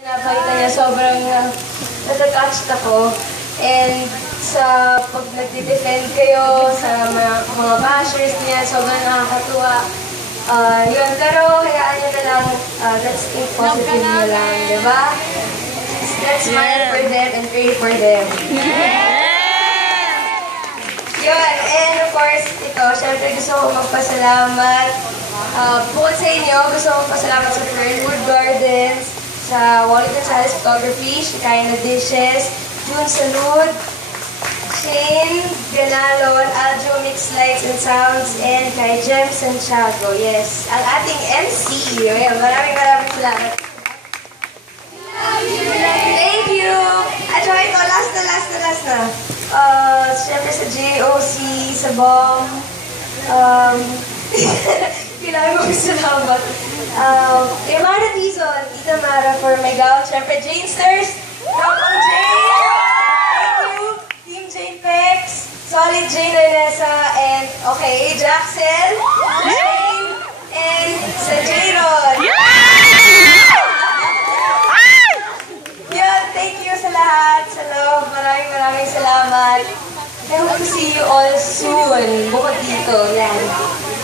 Nakita niya sobrang natatouched ako. And sa pag nag-defend kayo sa mga bashers niya, sobrang nakakatuwa. Yun, pero hayaan niyo na lang, let's think positive na lang, di ba? Let's smile for them and pray for them. Yun, and of course, ito, syempre gusto ko magpasalamat. Bukod sa inyo, gusto ko magpasalamat sa Fernwood Gardens, sa Wallet Gonzalez Photography, Shekinah Dishes, June Salud, Shane Ganalon, Aljo Mix Lights and Sounds, and kay Jem Santiago. Yes, ang ating MC. Maraming salamat. Thank you! At saka ito, last na. Siyempre sa JOC, sa BOM, kailangan ko salamat. Kay Mara Dizon, Tita Mara for my gown. Siyempre, Janesters, Kapang Jane! Thank you! Team Jane Pex, Solid Jane Renessa, and okay, Jackson, Jane, and sa J-Ron. Yun, thank you sa lahat, sa love. Maraming salamat. I hope to see you all soon. Bukod dito, yan.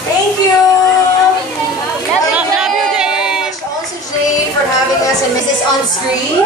Thank you! Love you, Jane! Also, Jane, for having us and Mrs. On Screen.